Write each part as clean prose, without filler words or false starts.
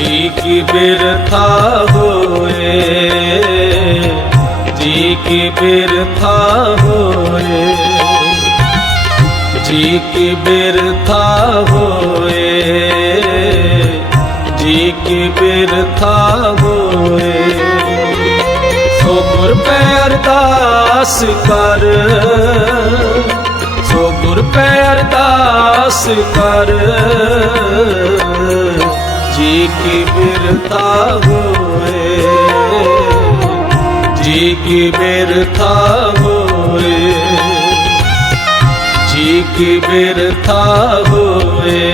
जी की बिरथा होए, जी की बिरथा होए, जी की बिरथा होए, जी की बिरथा होए। सो गुर पे अरदास कर, सो गुर पे अरदास कर, जी की बिरथा होए, जी की बिरथा होए, जी की बिरथा होए,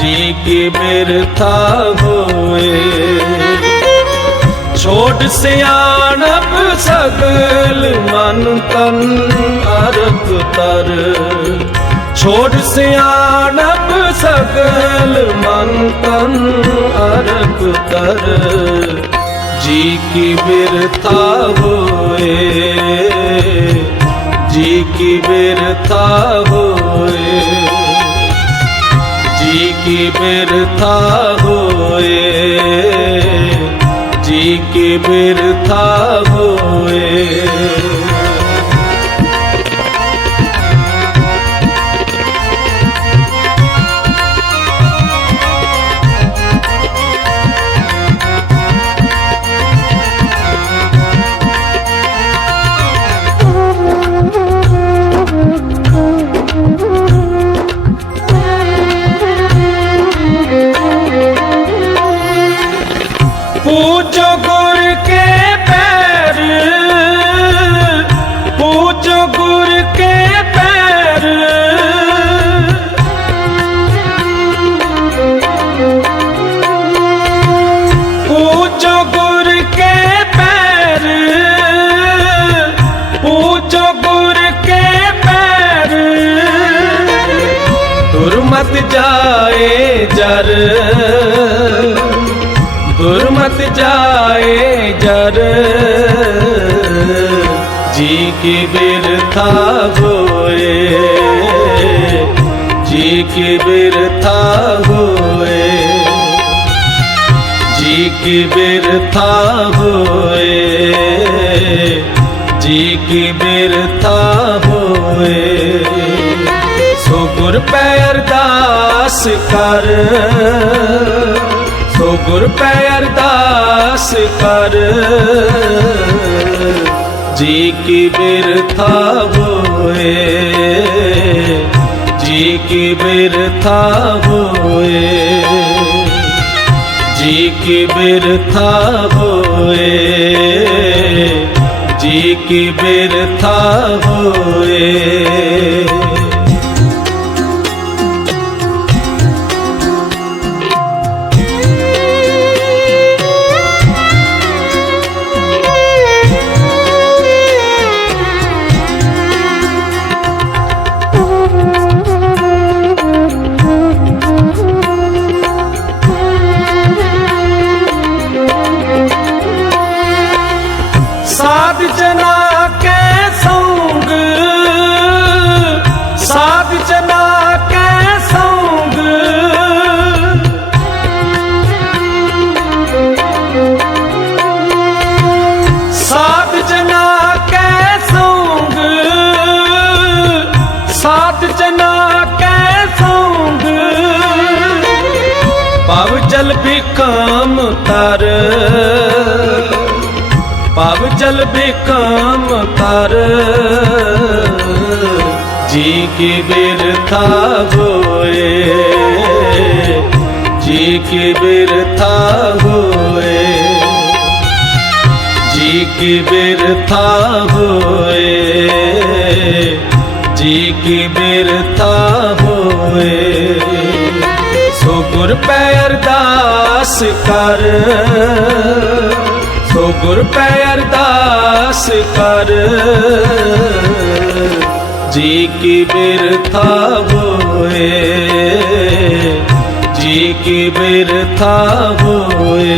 जी की बिरथा होए। छोड़ सियाणप सगल मन तन अरक तर, छोड़ सियाणप सगल मन तन अरक तर, जी की बिरथा होए, जी की बिरथा होए, जी की बिरथा होए, जी की बिरथा होए। पूजो गुर के पैर, पूजो गुर के पैर, पूजो गुर के पैर, पूजो गुर के पैर। दुर्मत जाए जर, दुर्मत जाए जर, जी की बिरथा होए, जी की बिरथा होए, जी की बिरथा होए, जी की बिरथा होए। सो गुर पे अरदास कर, सो गुर पे अरदास कर, जी की बिरथा होए, जी की बिरथा होए, जी की बिरथा होए, जी की बिरथा होए। साध जना के संग, साध जना के संग, साध जना के संग, साध जना के संग। पाव जल भी काम तर, पाव जल भी काम कर, जी की बिरथा होए, जी की बिरथा होए, जी की बिरथा होए, जी की बिरथा होए। सो गुर पे अरदास कर, सो गुर पे अरदास कर, जी की बिरथा होए, जी की बिरथा होए,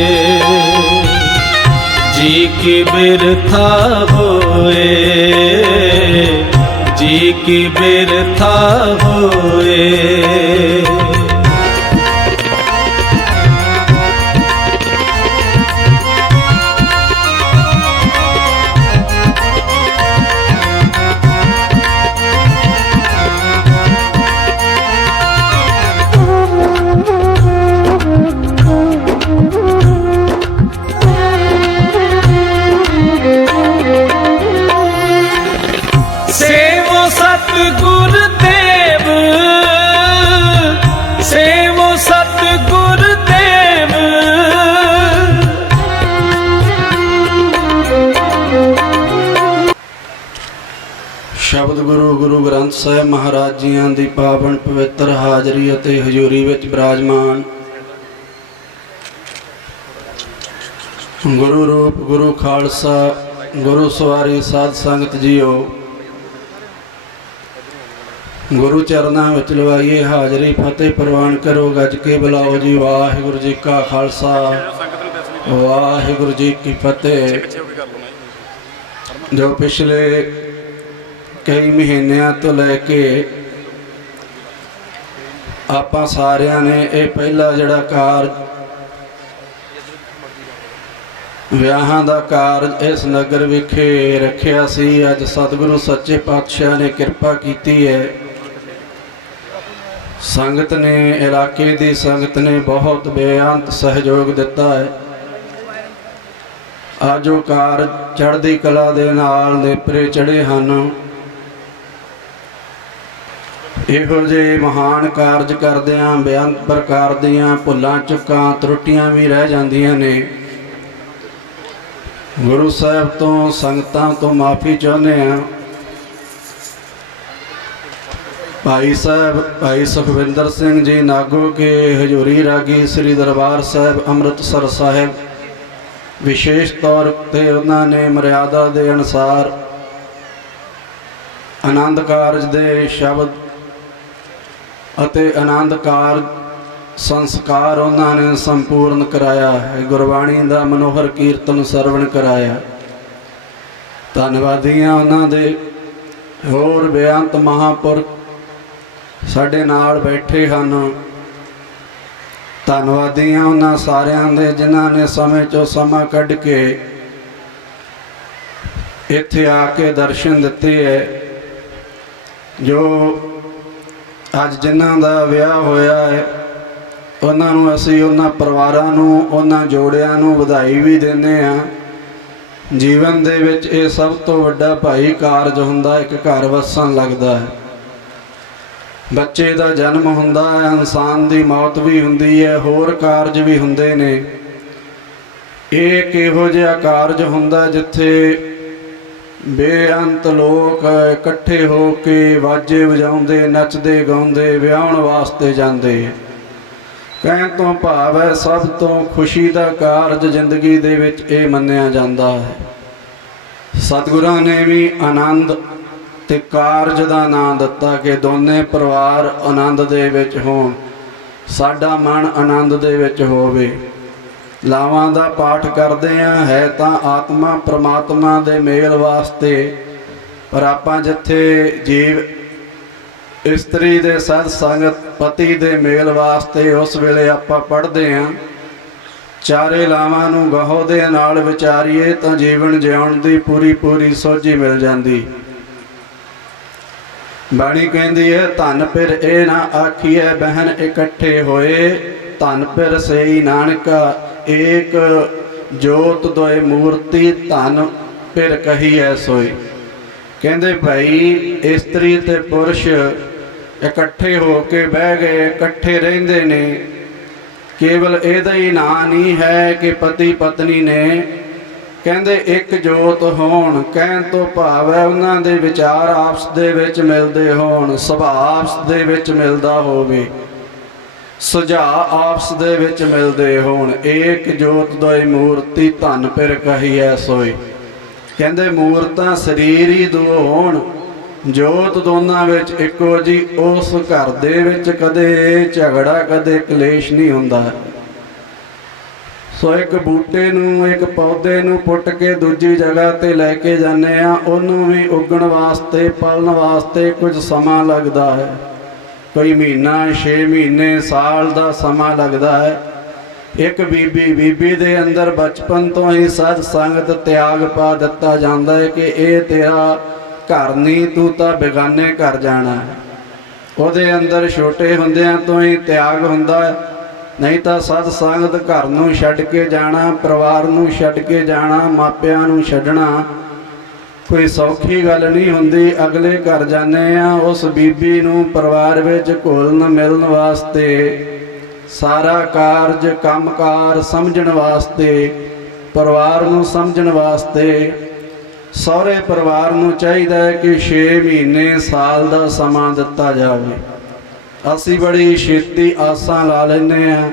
जी की बिरथा होए, जी की बिरथा होए। गुरु ग्रंथ साहिब महाराज जियां दी पावन पवित्र हाजरी अते हजूरी विच विराजमान गुरु रूप गुरु खालसा गुरु सवारी साध संगत जीओ, गुरु चरणों विच लवाइए हाजरी फतेह प्रवान करो गज के बुलाओ जी। वाहिगुरु जी का खालसा वाहिगुरु जी की फतेह। जो पिछले कई महीनों तो लैके आपां सारियां ने यह पहला जिहड़ा कारज विआहां दा कारज इस नगर विखे रखिया सी। अज सतगुरु सच्चे पातशाह ने किरपा कीती है। संगत ने इलाके दी संगत ने बहुत बेअंत सहयोग दिता है। अज वो कारज चढ़दी कला दे नाल नेपरे चढ़े हन। इहो जे महान कारज करदियां बेअंत प्रकार दियां भुलां चुकां त्रुटियां भी रह जांदियां ने। गुरु साहब तो संगतां तो माफ़ी चाहुंदे हां। भाई साहब भाई सुखविंदर सिंह जी नागो के हजूरी रागी श्री दरबार साहब अमृतसर साहिब विशेष तौर पर उन्होंने मर्यादा के अनुसार आनंद कारज के शब्द अते आनंद कारज संस्कार उन्होंने संपूर्ण कराया है। गुरबाणी का मनोहर कीर्तन सरवण कराया। धन्नवादी हाँ उन्होंने। होर बेअंत महापुरख साडे नाल बैठे हैं। धन्नवादी हाँ उन्होंने सारियां दे जिन्हां ने समय चो समा कढ़ के इत्थे आके दर्शन दिते है। जो अज जिन्हां दा विआह होया है उन्हां नूं असीं उन्हां परिवारां नूं उन्हां जोड़ियां नूं वधाई भी दिंदे हां। जीवन दे विच इह सब तो वड्डा भाई कारज हुंदा इक घर वसन लगदा है। बच्चे का जन्म हुंदा है, इंसान की मौत भी हुंदी है, होर कारज भी हुंदे ने। एक इहो जिहा कारज हुंदा जिथे बेअंत लोग इकट्ठे हो के वाजे वजाउंदे नचदे गाउंदे विआहण वास्ते जांदे। कहण तो भाव है सब तो खुशी का कारज जिंदगी दे विच इह मन्निया जांदा है। सतगुरां ने भी आनंद ते कारज का नाम दिता कि दोने परिवार आनंद दे विच होण, साडा मन आनंद दे विच होवे। लावां दा पाठ करदे हां है तां आत्मा परमात्मा दे मेल वास्ते, पर आपां जिथे जीव इस्त्री दे सत संगत पति दे मेल वास्ते उस वेले आपां पढ़दे हां। चारे लावां नूं गहो दे नाल विचारीए तां जीवन जिउण दी पूरी पूरी सोझी मिल जांदी। बाणी कहती है धन फिर ए ना आखिए बहन इकट्ठे होए, धन फिर सही नानका एक जोत दोए मूर्ति, धन फिर कही है सोई। कहते भाई इस्त्री ते पुरुष इकट्ठे हो के बह गए, इकट्ठे रहिंदे ने। केवल इहदा ही नां नहीं है कि पति पत्नी ने कहते एक जोत होण। कहण तो भाव है उन्हां दे विचार आपस दे विच मिलदे होण, सुभाव आपस दे विच मिलदा होवे, सुझाव आपस दे विच मिलदे होण। एक जोत दोई मूर्ति धन फिर कही है सोई। कहते मूर्तां शरीर ही दो होण, जोत दोनां विच इक्को जी। उस घर दे विच कदे झगड़ा कदे कलेश नहीं हुंदा। सो एक बूटे नूं एक पौधे नूं पुट के दूजी जगह ते लैके जाने आ, उन्हों भी उगण वास्ते पलन वास्ते कुछ समा लगता है। कोई महीना 6 महीने साल का समा लगता है। एक बीबी दे अंदर बचपन तो ही सत संगत त्याग पा दिता जाता है कि ये तेरा घर नहीं, तू तो बेगाने घर जाना है। उहदे अंदर छोटे हुंदियां तो ही त्याग हुंदा है। नहीं तो सत संगत घर नूं छड्ड के जाना, परिवार नूं छड्ड के जाना, मापियां नूं छड्डना कोई सौखी गल नहीं हुंदी। अगले घर जाने आ, उस बीबी नूं परिवार विच घुलण मिलण वास्ते, सारा कारज काम कार समझण वास्ते, परिवार नूं समझण वास्ते ਸਹੁਰੇ ਪਰਿਵਾਰ ਨੂੰ ਚਾਹੀਦਾ ਹੈ ਕਿ 6 ਮਹੀਨੇ ਸਾਲ ਦਾ ਸਮਾਂ ਦਿੱਤਾ ਜਾਵੇ। ਅਸੀਂ ਬੜੀ ਛੇਤੀ ਆਸਾਂ ਲਾ ਲੈਂਦੇ ਹਾਂ,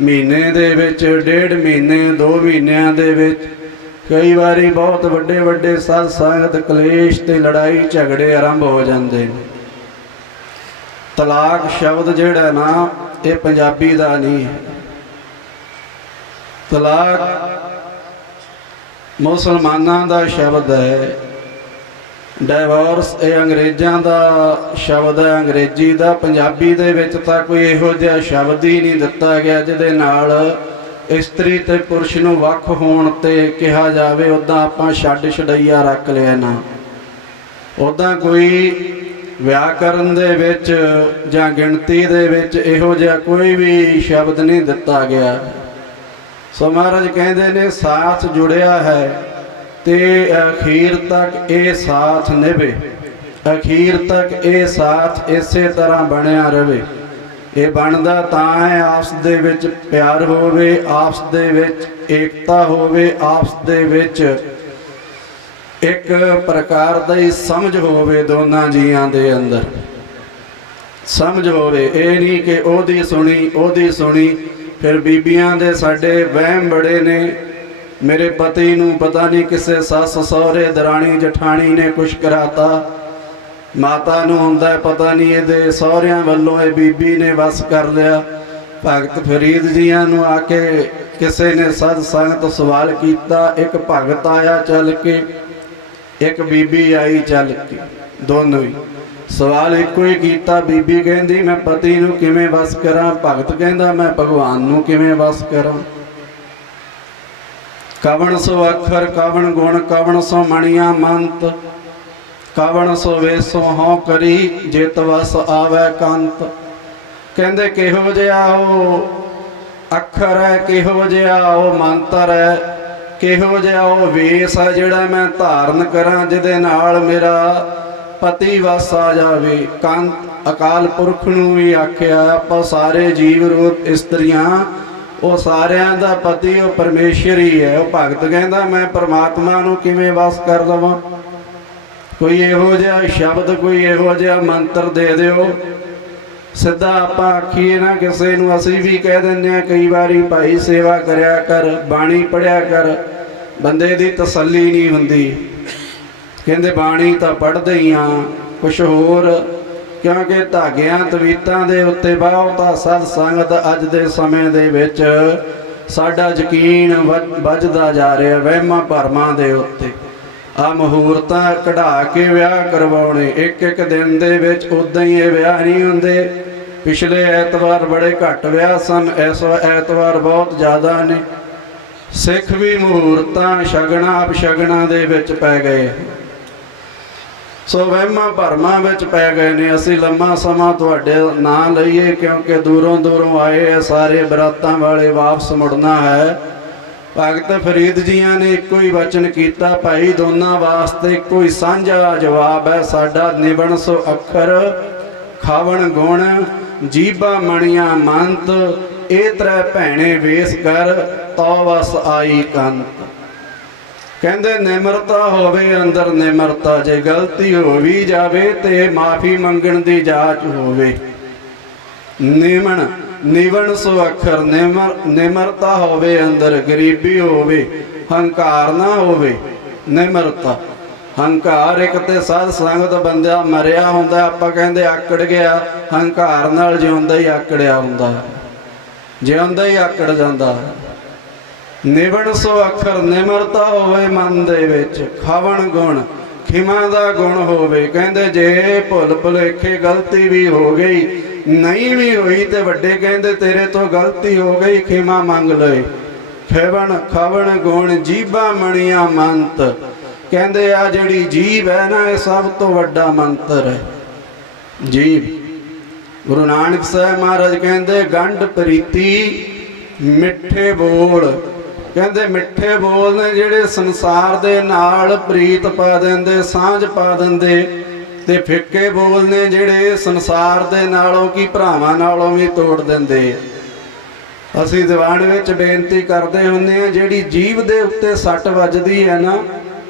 ਮਹੀਨੇ ਦੇ ਵਿੱਚ, 1.5 ਮਹੀਨੇ, 2 ਮਹੀਨਿਆਂ ਦੇ ਵਿੱਚ ਕਈ ਵਾਰੀ ਬਹੁਤ ਵੱਡੇ ਵੱਡੇ ਸਾਧ ਸੰਗਤ ਕਲੇਸ਼ ਤੇ ਲੜਾਈ ਝਗੜੇ ਆਰੰਭ ਹੋ ਜਾਂਦੇ ਨੇ। ਤਲਾਕ ਸ਼ਬਦ ਜਿਹੜਾ ਨਾ ਇਹ ਪੰਜਾਬੀ ਦਾ ਨਹੀਂ ਹੈ। ਤਲਾਕ ਮੁਸਲਮਾਨਾਂ ਦਾ ਸ਼ਬਦ ਹੈ। ਡਾਈਵੋਰਸ ਇਹ ਅੰਗਰੇਜ਼ਾਂ ਦਾ ਸ਼ਬਦ ਹੈ, ਅੰਗਰੇਜ਼ੀ ਦਾ। ਪੰਜਾਬੀ ਦੇ ਵਿੱਚ ਤਾਂ ਕੋਈ ਇਹੋ ਜਿਹਾ ਸ਼ਬਦ ਹੀ ਨਹੀਂ ਦਿੱਤਾ ਗਿਆ ਜਿਹਦੇ ਨਾਲ ਇਸਤਰੀ ਤੇ ਪੁਰਸ਼ ਨੂੰ ਵੱਖ ਹੋਣ ਤੇ ਕਿਹਾ ਜਾਵੇ। ਉੱਦਾਂ ਆਪਾਂ ਛੱਡ ਛਡਈਆ ਰੱਖ ਲਿਆ ਨਾ, ਉੱਦਾਂ ਕੋਈ ਵਿਆਕਰਨ ਦੇ ਵਿੱਚ ਜਾਂ ਗਿਣਤੀ ਦੇ ਵਿੱਚ ਇਹੋ ਜਿਹਾ ਕੋਈ ਵੀ ਸ਼ਬਦ ਨਹੀਂ ਦਿੱਤਾ ਗਿਆ। ਸੋ ਮਹਾਰਾਜ ਕਹਿੰਦੇ ਨੇ ਸਾਥ ਜੁੜਿਆ ਹੈ ਤੇ ਅਖੀਰ ਤੱਕ ਇਹ ਸਾਥ ਨਿਭੇ, ਅਖੀਰ ਤੱਕ ਇਹ ਸਾਥ ਇਸੇ ਤਰ੍ਹਾਂ ਬਣਿਆ ਰਹੇ। ਇਹ ਬਣਦਾ ਤਾਂ ਹੈ ਆਪਸ ਦੇ ਵਿੱਚ ਪਿਆਰ ਹੋਵੇ, ਆਪਸ ਦੇ ਵਿੱਚ ਏਕਤਾ ਹੋਵੇ, ਆਪਸ ਦੇ ਵਿੱਚ ਇੱਕ ਪ੍ਰਕਾਰ ਦੀ ਸਮਝ ਹੋਵੇ, ਦੋਨਾਂ ਜੀਆਂ ਦੇ ਅੰਦਰ ਸਮਝ ਹੋਵੇ। ਇਹ ਨਹੀਂ ਕਿ ਉਹਦੀ ਸੁਣੀ ਉਹਦੀ ਸੁਣੀ। ਫਿਰ ਬੀਬੀਆਂ ਦੇ ਸਾਡੇ ਵਹਿਮ ਬੜੇ ਨੇ, ਮੇਰੇ ਪਤੀ ਨੂੰ ਪਤਾ ਨਹੀਂ ਕਿਸੇ ਸੱਸ ਸਹੁਰੇ ਦਰਾਣੀ ਜਠਾਣੀ ਨੇ ਕੁਛ ਕਰਾਤਾ, ਮਾਤਾ ਨੂੰ ਹੁੰਦਾ ਪਤਾ ਨਹੀਂ ਇਹਦੇ ਸਹੁਰਿਆਂ ਵੱਲੋਂ ਇਹ ਬੀਬੀ ਨੇ ਵਸ ਕਰ ਲਿਆ। ਭਗਤ ਫਰੀਦ ਜੀਆਂ ਨੂੰ ਆ ਕੇ ਕਿਸੇ ਨੇ ਸਾਧ ਸੰਗਤ ਸਵਾਲ ਕੀਤਾ, ਇੱਕ ਭਗਤ ਆਇਆ ਚੱਲ ਕੇ, ਇੱਕ ਬੀਬੀ ਆਈ ਚੱਲ ਕੇ, ਦੋਨੋਂ ਹੀ ਸਵਾਲ ਇੱਕੋ ਹੀ ਕੀਤਾ। ਬੀਬੀ ਕਹਿੰਦੀ ਮੈਂ ਪਤੀ ਨੂੰ ਕਿਵੇਂ ਵਸ ਕਰਾਂ, ਭਗਤ ਕਹਿੰਦਾ ਮੈਂ ਭਗਵਾਨ ਨੂੰ ਕਿਵੇਂ ਵਸ ਕਰਾਂ। ਕਵਣ ਸੋ ਅੱਖਰ ਕਵਣ ਗੁਣ ਕਵਣ ਸੋ ਮਣੀਆਂ ਮੰਤ, ਕਵਣ ਸੋ ਵੇਸੋ ਹਉ ਕਰੀ ਜਿਤ ਵਸ ਆਵੈ ਕੰਤ। ਕਹਿੰਦੇ ਕਿਹੋ ਜਿਹਾ ਉਹ ਅੱਖਰ ਹੈ, ਕਿਹੋ ਜਿਹਾ ਉਹ ਮੰਤਰ ਹੈ, ਕਿਹੋ ਜਿਹਾ ਉਹ ਵੇਸ ਹੈ ਜਿਹੜਾ ਮੈਂ ਧਾਰਨ ਕਰਾਂ ਜਿਹਦੇ ਨਾਲ ਮੇਰਾ ਪਤੀ ਵਸ ਆ ਜਾਵੇ। ਕੰਤ ਅਕਾਲ ਪੁਰਖ ਨੂੰ ਵੀ ਆਖਿਆ, ਆਪਾਂ ਸਾਰੇ ਜੀਵ ਰੂਪ ਇਸਤਰੀਆਂ ਉਹ ਸਾਰਿਆਂ ਦਾ ਪਤੀ ਉਹ ਪਰਮੇਸ਼ਰ ਹੀ ਹੈ। ਉਹ ਭਗਤ ਕਹਿੰਦਾ ਮੈਂ ਪਰਮਾਤਮਾ ਨੂੰ ਕਿਵੇਂ ਵਸ ਕਰ ਲਵਾਂ। ਕੋਈ ਇਹੋ ਜਿਹਾ ਸ਼ਬਦ, ਕੋਈ ਇਹੋ ਜਿਹਾ ਮੰਤਰ ਦੇ ਦਿਓ। ਸਿੱਧਾ ਆਪਾਂ ਆਖੀਏ ਨਾ ਕਿਸੇ ਨੂੰ, ਅਸੀਂ ਵੀ ਕਹਿ ਦਿੰਦੇ ਹਾਂ ਕਈ ਵਾਰੀ ਭਾਈ ਸੇਵਾ ਕਰਿਆ ਕਰ, ਬਾਣੀ ਪੜ੍ਹਿਆ ਕਰ, ਬੰਦੇ ਦੀ ਤਸੱਲੀ ਨਹੀਂ ਹੁੰਦੀ। ਕਹਿੰਦੇ ਬਾਣੀ ਤਾਂ ਪੜ੍ਹਦੇ ਹੀ ਹਾਂ, ਕੁਛ ਹੋਰ, ਕਿਉਂਕਿ ਧਾਗਿਆਂ ਤਵੀਤਾਂ ਦੇ ਉੱਤੇ ਬਹੁਤ ਸਾਧ ਸੰਗਤ ਅੱਜ ਦੇ ਸਮੇਂ ਦੇ ਵਿੱਚ ਸਾਡਾ ਯਕੀਨ ਵੱਜਦਾ ਜਾ ਰਿਹਾ ਵਹਿਮਾਂ ਭਰਮਾਂ ਦੇ ਉੱਤੇ। ਆ ਮਹੂਰਤਾਂ ਕਢਾ ਕੇ ਵਿਆਹ ਕਰਵਾਉਣੇ, ਇੱਕ ਇੱਕ ਦਿਨ ਦੇ ਵਿੱਚ ਉੱਦਾਂ ਹੀ ਇਹ ਵਿਆਹ ਨਹੀਂ ਹੁੰਦੇ। ਪਿਛਲੇ ਐਤਵਾਰ ਬੜੇ ਘੱਟ ਵਿਆਹ ਸਨ, ਇਸ ਐਤਵਾਰ ਬਹੁਤ ਜ਼ਿਆਦਾ ਨੇ। ਸਿੱਖ ਵੀ ਮਹੂਰਤਾਂ ਸ਼ਗਨਾਂ ਅਪਸ਼ਗਨਾਂ ਦੇ ਵਿੱਚ ਪੈ ਗਏ। ਸੋ ਵਹਿਮਾਂ ਭਰਮਾਂ ਵਿੱਚ ਪੈ ਗਏ ਨੇ। ਅਸੀਂ ਲੰਮਾ ਸਮਾਂ ਤੁਹਾਡੇ ਨਾਂ ਲਈਏ ਕਿਉਂਕਿ ਦੂਰੋਂ ਦੂਰੋਂ ਆਏ ਆ ਸਾਰੇ ਬਰਾਤਾਂ ਵਾਲੇ, ਵਾਪਸ ਮੁੜਨਾ ਹੈ। ਭਗਤ ਫਰੀਦ ਜੀਆਂ ਨੇ ਇੱਕੋ ਹੀ ਵਚਨ ਕੀਤਾ, ਭਾਈ ਦੋਨਾਂ ਵਾਸਤੇ ਇੱਕੋ ਹੀ ਸਾਂਝਾ ਜਵਾਬ ਹੈ ਸਾਡਾ। ਨਿਵਣ ਸੋ ਅੱਖਰ ਖਾਵਣ ਗੁਣ ਜੀਭਾ ਮਣੀਆਂ ਮੰਤ, ਇਹ ਤ੍ਰੈ ਭੈਣੇ ਵੇਸ ਕਰ ਤੋ ਵਸ ਆਈ ਕੰਤ। ਕਹਿੰਦੇ ਨਿਮਰਤਾ ਹੋਵੇ ਅੰਦਰ ਨਿਮਰਤਾ, ਜੇ ਗਲਤੀ ਹੋ ਵੀ ਜਾਵੇ ਤੇ ਮਾਫੀ ਮੰਗਣ ਦੀ ਜਾਚ ਹੋਵੇ। ਨਿਵਣ ਸੋ ਅੱਖਰ ਨਿਮਰਤਾ ਹੋਵੇ ਅੰਦਰ, ਗਰੀਬੀ ਹੋਵੇ, ਹੰਕਾਰ ਨਾ ਹੋਵੇ। ਨਿਮਰਤਾ, ਹੰਕਾਰ ਇੱਕ ਤੇ ਸਾਧ ਸੰਗਤ ਬੰਦਾ ਮਰਿਆ ਹੁੰਦਾ, ਆਪਾਂ ਕਹਿੰਦੇ ਆਕੜ ਗਿਆ, ਹੰਕਾਰ ਨਾਲ ਜਿਉਂਦਾ ਹੀ ਆਕੜਿਆ ਹੁੰਦਾ, ਜਿਉਂਦਾ ਹੀ ਆਕੜ ਜਾਂਦਾ। ਨਿਵਣ ਸੋ ਅੱਖਰ ਨਿਮਰਤਾ ਹੋਵੇ ਮਨ ਦੇ ਵਿੱਚ, ਖਾਵਣ ਗੁਣ ਖਿਮਾ ਦਾ ਗੁਣ ਹੋਵੇ। ਕਹਿੰਦੇ ਜੇ ਭੁੱਲ ਭੁਲੇਖੇ ਗਲਤੀ ਵੀ ਹੋ ਗਈ, ਨਹੀਂ ਵੀ ਹੋਈ ਤੇ ਵੱਡੇ ਕਹਿੰਦੇ ਤੇਰੇ ਤੋਂ ਗਲਤੀ ਹੋ ਗਈ, ਖਿਮਾ ਮੰਗ ਲਏ। ਖਾਵਣ ਗੁਣ ਜੀਭਾ ਮਣੀਆਂ ਮੰਤ। ਕਹਿੰਦੇ ਆ ਜਿਹੜੀ ਜੀਭ ਹੈ ਨਾ ਇਹ ਸਭ ਤੋਂ ਵੱਡਾ ਮੰਤਰ ਹੈ। ਜੀਭ, ਗੁਰੂ ਨਾਨਕ ਸਾਹਿਬ ਮਹਾਰਾਜ ਕਹਿੰਦੇ ਗੰਢ ਪ੍ਰੀਤੀ ਮਿੱਠੇ ਬੋਲ। ਕਹਿੰਦੇ ਮਿੱਠੇ ਬੋਲ ਨੇ ਜਿਹੜੇ ਸੰਸਾਰ ਦੇ ਨਾਲ ਪ੍ਰੀਤ ਪਾ ਦਿੰਦੇ, ਸਾਂਝ ਪਾ ਦਿੰਦੇ, ਤੇ ਫਿੱਕੇ ਬੋਲ ਨੇ ਜਿਹੜੇ ਸੰਸਾਰ ਦੇ ਨਾਲੋਂ ਕੀ ਭਰਾਵਾਂ ਨਾਲੋਂ ਵੀ ਤੋੜ ਦਿੰਦੇ। ਅਸੀਂ ਦੀਵਾਨ ਵਿੱਚ ਬੇਨਤੀ ਕਰਦੇ ਹੁੰਦੇ ਹਾਂ ਜਿਹੜੀ ਜੀਭ ਦੇ ਉੱਤੇ ਸੱਟ ਵੱਜਦੀ ਹੈ ਨਾ,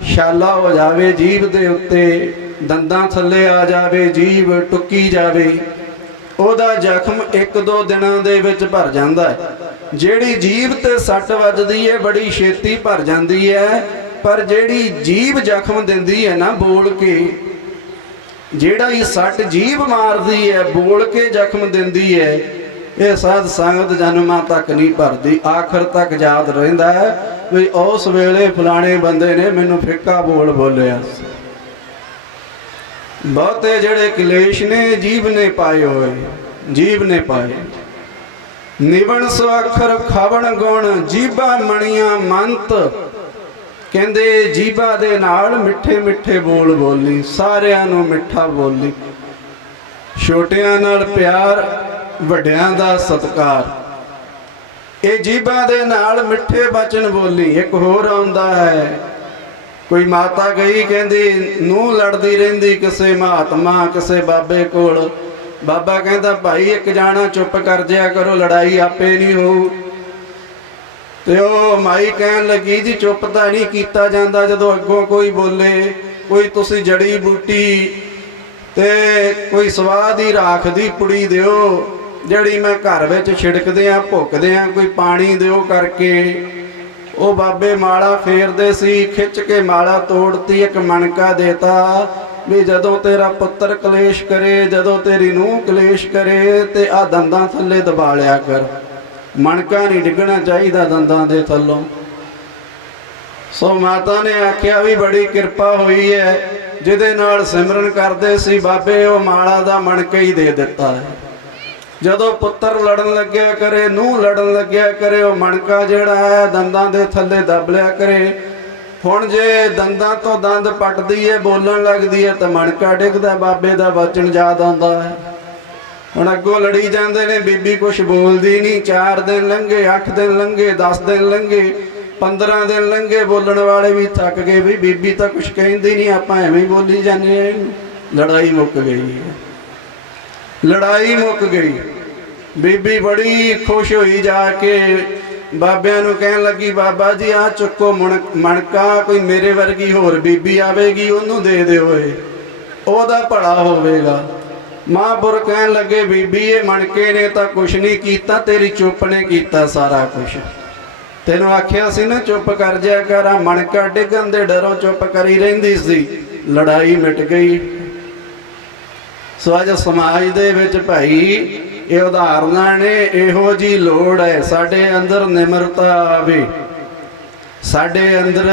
ਛਾਲਾ ਹੋ ਜਾਵੇ ਜੀਭ ਦੇ ਉੱਤੇ, ਦੰਦਾਂ ਥੱਲੇ ਆ ਜਾਵੇ, ਜੀਭ ਟੁੱਕੀ ਜਾਵੇ, ਉਹਦਾ ਜ਼ਖਮ 1-2 ਦਿਨਾਂ ਦੇ ਵਿੱਚ ਭਰ ਜਾਂਦਾ ਹੈ। ਜਿਹੜੀ ਜੀਭ ਤੇ ਸੱਟ ਵੱਜਦੀ ਹੈ ਬੜੀ ਛੇਤੀ ਭਰ ਜਾਂਦੀ ਹੈ, ਪਰ ਜਿਹੜੀ ਜੀਭ ਜ਼ਖਮ ਦਿੰਦੀ ਹੈ ਨਾ ਬੋਲ ਕੇ, ਜਿਹੜਾ ਇਹ ਸੱਟ ਜੀਭ ਮਾਰਦੀ ਹੈ ਬੋਲ ਕੇ ਜ਼ਖਮ ਦਿੰਦੀ ਹੈ, ਇਹ ਸਾਧ ਸੰਗਤ ਜਨਮਾਂ ਤੱਕ ਨਹੀਂ ਭਰਦੀ, ਆਖਰ ਤੱਕ ਯਾਦ ਰਹਿੰਦਾ ਹੈ ਵੀ ਉਸ ਵੇਲੇ ਫਲਾਣੇ ਬੰਦੇ ਨੇ ਮੈਨੂੰ ਫਿੱਕਾ ਬੋਲ ਬੋਲਿਆ। ਬਹੁਤੇ ਜਿਹੜੇ ਕਲੇਸ਼ ਨੇ ਜੀਭ ਨੇ ਪਾਏ ਹੋਏ, ਜੀਭ ਨੇ ਪਾਏ। ਨਿਵਣ ਸੁਆਖਰ ਖਾਵਣ ਗੁਣ ਜੀਭਾ ਮਣੀਆਂ ਮੰਤ, ਕਹਿੰਦੇ ਜੀਭਾ ਦੇ ਨਾਲ ਮਿੱਠੇ ਮਿੱਠੇ ਬੋਲ ਬੋਲੀ, ਸਾਰਿਆਂ ਨੂੰ ਮਿੱਠਾ ਬੋਲੀ, ਛੋਟਿਆਂ ਨਾਲ ਪਿਆਰ, ਵੱਡਿਆਂ ਦਾ ਸਤਿਕਾਰ, ਇਹ ਜੀਭਾ ਦੇ ਨਾਲ ਮਿੱਠੇ ਬਚਨ ਬੋਲੀ। ਇੱਕ ਹੋਰ ਆਉਂਦਾ ਹੈ, ਕੋਈ ਮਾਤਾ ਗਈ ਕਹਿੰਦੀ ਨੂੰਹ ਲੜਦੀ ਰਹਿੰਦੀ ਕਿਸੇ ਮਹਾਤਮਾ ਕਿਸੇ ਬਾਬੇ ਕੋਲ, ਬਾਬਾ ਕਹਿੰਦਾ ਭਾਈ ਇੱਕ ਜਾਣਾ ਚੁੱਪ ਕਰ ਜਿਆ ਕਰੋ, ਲੜਾਈ ਆਪੇ ਨਹੀਂ ਹੋਊ। ਤੇ ਉਹ ਮਾਈ ਕਹਿਣ ਲੱਗੀ ਜੀ ਚੁੱਪ ਤਾਂ ਨਹੀਂ ਕੀਤਾ ਜਾਂਦਾ, ਜਦੋਂ ਅੱਗੋਂ ਕੋਈ ਬੋਲੇ, ਕੋਈ ਤੁਸੀਂ ਜੜੀ ਬੂਟੀ ਤੇ ਕੋਈ ਸਵਾਦ ਦੀ ਰਾਖ ਦੀ ਪੁੜੀ ਦਿਓ ਜਿਹੜੀ ਮੈਂ ਘਰ ਵਿੱਚ ਛਿੜਕਦੇ ਆ ਭੁੱਕਦੇ ਆ, ਕੋਈ ਪਾਣੀ ਦਿਓ ਕਰਕੇ। ਉਹ ਬਾਬੇ ਮਾਲਾ ਫੇਰਦੇ ਸੀ, ਖਿੱਚ ਕੇ ਮਾਲਾ ਤੋੜਤੀ, ਇੱਕ ਮਣਕਾ ਦੇਤਾ ਵੀ ਜਦੋਂ ਤੇਰਾ ਪੁੱਤਰ ਕਲੇਸ਼ ਕਰੇ, ਜਦੋਂ ਤੇਰੀ ਨੂੰਹ ਕਲੇਸ਼ ਕਰੇ ਤੇ ਆ ਦੰਦਾਂ ਥੱਲੇ ਦਬਾ ਲਿਆ ਕਰ, ਮਣਕਾ ਨਹੀਂ ਡਿੱਗਣਾ ਚਾਹੀਦਾ ਦੰਦਾਂ ਦੇ ਥੱਲੋਂ। ਸੋ ਮਾਤਾ ਨੇ ਆਖਿਆ ਵੀ ਬੜੀ ਕਿਰਪਾ ਹੋਈ ਹੈ, ਜਿਹਦੇ ਨਾਲ ਸਿਮਰਨ ਕਰਦੇ ਸੀ ਬਾਬੇ ਉਹ ਮਾਲਾ ਦਾ ਮਣਕਾ ਹੀ ਦੇ ਦਿੱਤਾ ਹੈ। ਜਦੋਂ ਪੁੱਤਰ ਲੜਨ ਲੱਗਿਆ ਕਰੇ, ਨੂੰਹ ਲੜਨ ਲੱਗਿਆ ਕਰੇ, ਉਹ ਮਣਕਾ ਜਿਹੜਾ ਹੈ ਦੰਦਾਂ ਦੇ ਥੱਲੇ ਦਬ ਲਿਆ ਕਰੇ। ਹੁਣ ਜੇ ਦੰਦਾਂ ਤੋਂ ਦੰਦ ਪੱਟਦੀ ਹੈ, ਬੋਲਣ ਲੱਗਦੀ ਹੈ ਤਾਂ ਮਣਕਾ ਡਿੱਗਦਾ, ਬਾਬੇ ਦਾ ਵਚਨ ਯਾਦ ਆਉਂਦਾ ਹੈ। ਹੁਣ ਅੱਗੋਂ ਲੜੀ ਜਾਂਦੇ ਨੇ, ਬੀਬੀ ਕੁਛ ਬੋਲਦੀ ਨਹੀਂ। 4 ਦਿਨ ਲੰਘੇ, 8 ਦਿਨ ਲੰਘੇ, 10 ਦਿਨ ਲੰਘੇ, 15 ਦਿਨ ਲੰਘੇ, ਬੋਲਣ ਵਾਲੇ ਵੀ ਥੱਕ ਗਏ ਵੀ ਬੀਬੀ ਤਾਂ ਕੁਛ ਕਹਿੰਦੀ ਨਹੀਂ, ਆਪਾਂ ਐਵੇਂ ਹੀ ਬੋਲੀ ਜਾਂਦੇ ਹਾਂ। ਲੜਾਈ ਮੁੱਕ ਗਈ, ਲੜਾਈ ਮੁੱਕ ਗਈ। ਬੀਬੀ ਬੜੀ ਖੁਸ਼ ਹੋਈ, ਜਾ ਕੇ ਬਾਬਿਆਂ ਨੂੰ ਕਹਿਣ ਲੱਗੀ ਬਾਬਾ ਜੀ ਆਹ ਚੁੱਕੋ ਮਣਕਾ, ਕੋਈ ਮੇਰੇ ਵਰਗੀ ਹੋਰ ਬੀਬੀ ਆਵੇਗੀ ਉਹਨੂੰ ਦੇ ਦਿਓ, ਉਹਦਾ ਭਲਾ ਹੋਵੇਗਾ। ਮਹਾਂਪੁਰ ਕਹਿਣ ਲੱਗੇ ਬੀਬੀ ਇਹ ਮਣਕੇ ਨੇ ਤਾਂ ਕੁਛ ਨਹੀਂ ਕੀਤਾ, ਤੇਰੀ ਚੁੱਪ ਨੇ ਕੀਤਾ ਸਾਰਾ ਕੁਛ। ਤੈਨੂੰ ਆਖਿਆ ਸੀ ਨਾ ਚੁੱਪ ਕਰ ਜਾਇਆ ਕਰ, ਆ ਮਣਕਾ ਡਿੱਗਣ ਦੇ ਡਰੋਂ ਚੁੱਪ ਕਰੀ ਰਹਿੰਦੀ ਸੀ। ਲੜਾਈ ਮਿਟ ਗਈ। ਸੋ ਅੱਜ ਸਮਾਜ ਦੇ ਵਿੱਚ ਭਾਈ ਇਹ ਉਦਾਹਰਨਾਂ ਨੇ, ਇਹੋ ਜੀ ਲੋੜ ਹੈ ਸਾਡੇ ਅੰਦਰ ਨਿਮਰਤਾ ਆਵੇ, ਸਾਡੇ ਅੰਦਰ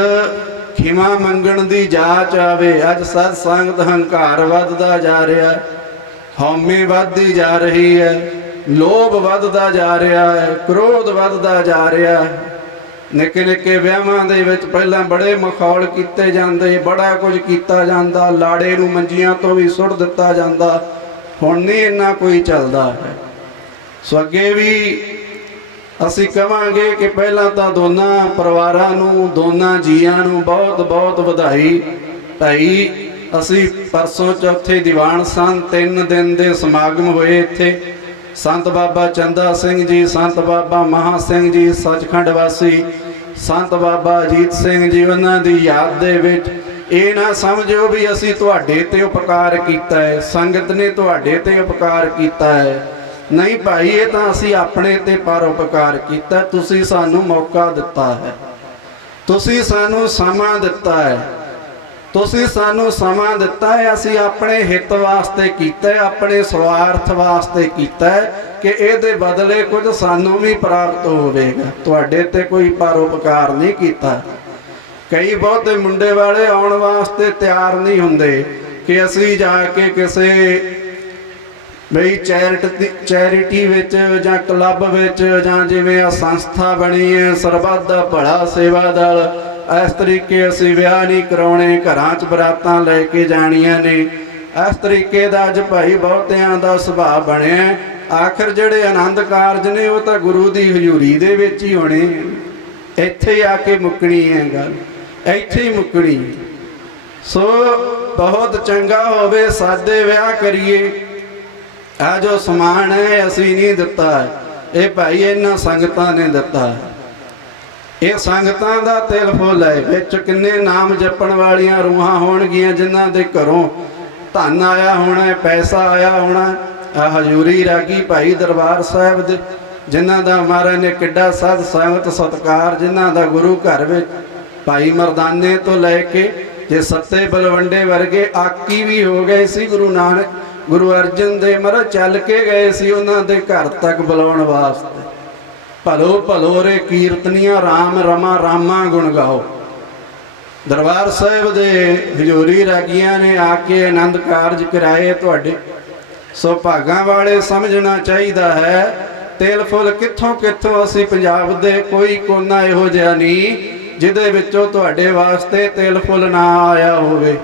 ਖਿਮਾ ਮੰਗਣ ਦੀ ਜਾਚ ਆਵੇ। ਅੱਜ ਸਤ ਸੰਗਤ ਹੰਕਾਰ ਵੱਧਦਾ ਜਾ ਰਿਹਾ, ਹਉਮੈ ਵੱਧਦੀ ਜਾ ਰਹੀ ਹੈ, ਲੋਭ ਵੱਧਦਾ ਜਾ ਰਿਹਾ ਹੈ, ਕ੍ਰੋਧ ਵੱਧਦਾ ਜਾ ਰਿਹਾ ਹੈ। ਨਿੱਕੇ ਨਿੱਕੇ ਵਿਆਹਾਂ ਦੇ ਵਿੱਚ ਪਹਿਲਾਂ ਬੜੇ ਮਖੌਲ ਕੀਤੇ ਜਾਂਦੇ, ਬੜਾ ਕੁਝ ਕੀਤਾ ਜਾਂਦਾ, ਲਾੜੇ ਨੂੰ ਮੰਜੀਆਂ ਤੋਂ ਵੀ ਸੁੱਟ ਦਿੱਤਾ ਜਾਂਦਾ, ਹੁਣ ਨਹੀਂ ਇੰਨਾ ਕੋਈ ਚੱਲਦਾ ਹੈ। ਸੋ ਅੱਗੇ ਵੀ ਅਸੀਂ ਕਹਾਂਗੇ ਕਿ ਪਹਿਲਾਂ ਤਾਂ ਦੋਨਾਂ ਪਰਿਵਾਰਾਂ ਨੂੰ, ਦੋਨਾਂ ਜੀਆਂ ਨੂੰ ਬਹੁਤ ਬਹੁਤ ਵਧਾਈ। ਭਾਈ ਅਸੀਂ ਪਰਸੋਂ ਚੌਥੇ ਦੀਵਾਨ ਸਨ, 3 ਦਿਨ ਦੇ ਸਮਾਗਮ ਹੋਏ ਇੱਥੇ। ਸੰਤ ਬਾਬਾ ਚੰਦਾ ਸਿੰਘ ਜੀ, ਸੰਤ ਬਾਬਾ ਮਹਾ ਸਿੰਘ ਜੀ ਸੱਚਖੰਡ ਵਾਸੀ, ਸੰਤ ਬਾਬਾ ਅਜੀਤ ਸਿੰਘ ਜੀ, ਉਹਨਾਂ ਦੀ ਯਾਦ ਦੇ ਵਿੱਚ ਇਹ ਨਾ ਸਮਝੋ ਵੀ ਅਸੀਂ ਤੁਹਾਡੇ ਤੇ ਉਪਕਾਰ ਕੀਤਾ ਹੈ, ਸੰਗਤ ਨੇ ਤੁਹਾਡੇ ਤੇ ਉਪਕਾਰ ਕੀਤਾ ਹੈ। ਨਹੀਂ ਭਾਈ, ਇਹ ਤਾਂ ਅਸੀਂ ਆਪਣੇ ਤੇ ਪਰਉਪਕਾਰ ਕੀਤਾ। ਤੁਸੀਂ ਸਾਨੂੰ ਮੌਕਾ ਦਿੱਤਾ ਹੈ, ਤੁਸੀਂ ਸਾਨੂੰ ਸਮਾਂ ਦਿੱਤਾ ਹੈ, ਤੁਸੀਂ ਸਾਨੂੰ ਸਮਾਂ ਦਿੱਤਾ ਹੈ। ਅਸੀਂ ਆਪਣੇ ਹਿੱਤ ਵਾਸਤੇ ਕੀਤਾ ਹੈ, ਆਪਣੇ ਸਵਾਰਥ ਵਾਸਤੇ ਕੀਤਾ ਹੈ ਕਿ ਇਹਦੇ ਬਦਲੇ ਕੁਝ ਸਾਨੂੰ ਵੀ ਪ੍ਰਾਪਤ ਹੋਵੇਗਾ। ਤੁਹਾਡੇ ਤੇ ਕੋਈ ਪਰਉਪਕਾਰ ਨਹੀਂ ਕੀਤਾ। ਕਈ ਬਹੁਤੇ ਮੁੰਡੇ ਵਾਲੇ ਆਉਣ ਵਾਸਤੇ ਤਿਆਰ ਨਹੀਂ ਹੁੰਦੇ ਕਿ ਅਸੀਂ ਜਾ ਕੇ ਕਿਸੇ ਬਈ ਚੈਰਿਟੀ ਵਿੱਚ ਜਾਂ ਕਲੱਬ ਵਿੱਚ ਜਾਂ ਜਿਵੇਂ ਆ ਸੰਸਥਾ ਬਣੀ ਹੈ ਸਰਬੱਤ ਦਾ ਭਲਾ ਸੇਵਾ ਦਲ, ਇਸ ਤਰੀਕੇ ਅਸੀਂ ਵਿਆਹ ਨਹੀਂ ਕਰਾਉਣੇ, ਘਰਾਂ 'ਚ ਬਰਾਤਾਂ ਲੈ ਕੇ ਜਾਣੀਆਂ ਨੇ। ਇਸ ਤਰੀਕੇ ਦਾ ਅੱਜ ਭਾਈ ਬਹੁਤਿਆਂ ਦਾ ਸੁਭਾਅ ਬਣਿਆ। ਆਖਰ ਜਿਹੜੇ ਆਨੰਦ ਕਾਰਜ ਨੇ ਉਹ ਤਾਂ ਗੁਰੂ ਦੀ ਹਜ਼ੂਰੀ ਦੇ ਵਿੱਚ ਹੀ ਹੋਣੇ, ਇੱਥੇ ਹੀ ਆ ਕੇ ਮੁੱਕਣੀ ਹੈ ਗੱਲ, ਇੱਥੇ ਹੀ ਮੁੱਕਣੀ। ਸੋ ਬਹੁਤ ਚੰਗਾ ਹੋਵੇ ਸਾਦੇ ਵਿਆਹ ਕਰੀਏ। ਆ ਜੋ ਸਮਾਨ ਹੈ ਅਸੀਂ ਨਹੀਂ ਦਿੱਤਾ, ਇਹ ਭਾਈ ਇਹਨਾਂ ਸੰਗਤਾਂ ਨੇ ਦਿੱਤਾ। ਇਹ ਸੰਗਤਾਂ ਦਾ ਤਿਲ ਫੁੱਲ ਹੈ। ਵਿੱਚ ਕਿੰਨੇ ਨਾਮ ਜਪਣ ਵਾਲੀਆਂ ਰੂਹਾਂ ਹੋਣਗੀਆਂ ਜਿਨ੍ਹਾਂ ਦੇ ਘਰੋਂ ਧਨ ਆਇਆ ਹੋਣਾ, ਪੈਸਾ ਆਇਆ ਹੋਣਾ। ਆ ਹਜ਼ੂਰੀ ਰਾਗੀ ਭਾਈ ਦਰਬਾਰ ਸਾਹਿਬ ਦੇ, ਜਿਨ੍ਹਾਂ ਦਾ ਮਹਾਰਾਜ ਨੇ ਕਿੱਡਾ ਸਾਧ ਸੰਗਤ ਸਤਕਾਰ, ਜਿਨ੍ਹਾਂ ਦਾ ਗੁਰੂ ਘਰ ਵਿੱਚ ਭਾਈ ਮਰਦਾਨੇ ਤੋਂ ਲੈ ਕੇ ਜੇ ਸੱਤੇ ਬਲਵੰਡੇ ਵਰਗੇ ਆਕੀ ਵੀ ਹੋ ਗਏ ਸੀ। ਗੁਰੂ ਨਾਨਕ ਗੁਰੂ ਅਰਜਨ ਦੇਵ ਮਹਾਰਾਜ ਚੱਲ ਕੇ ਗਏ ਸੀ ਉਹਨਾਂ ਦੇ ਘਰ ਤੱਕ ਬੁਲਾਉਣ ਵਾਸਤੇ। ਭਲੋ ਭਲੋ ਰੇ ਕੀਰਤਨੀਆਂ ਰਾਮ ਰਮਾ ਰਾਮਾ ਗੁਣ ਗਾਓ। ਦਰਬਾਰ ਸਾਹਿਬ ਦੇ ਹਜ਼ੂਰੀ ਰਾਗੀਆਂ ਨੇ ਆ ਕੇ ਆਨੰਦ ਕਾਰਜ ਕਰਾਏ ਤੁਹਾਡੇ। ਸੋ ਭਾਗਾਂ ਵਾਲੇ ਸਮਝਣਾ ਚਾਹੀਦਾ ਹੈ, ਤੇਲ ਫੁੱਲ ਕਿੱਥੋਂ ਕਿੱਥੋਂ ਅਸੀਂ ਪੰਜਾਬ ਦੇ ਕੋਈ ਕੋਨਾ ਇਹੋ ਜਿਹਾ ਨਹੀਂ ਜਿਹਦੇ ਵਿੱਚੋਂ ਤੁਹਾਡੇ ਵਾਸਤੇ ਤੇਲ ਫੁੱਲ ਨਾ ਆਇਆ ਹੋਵੇ।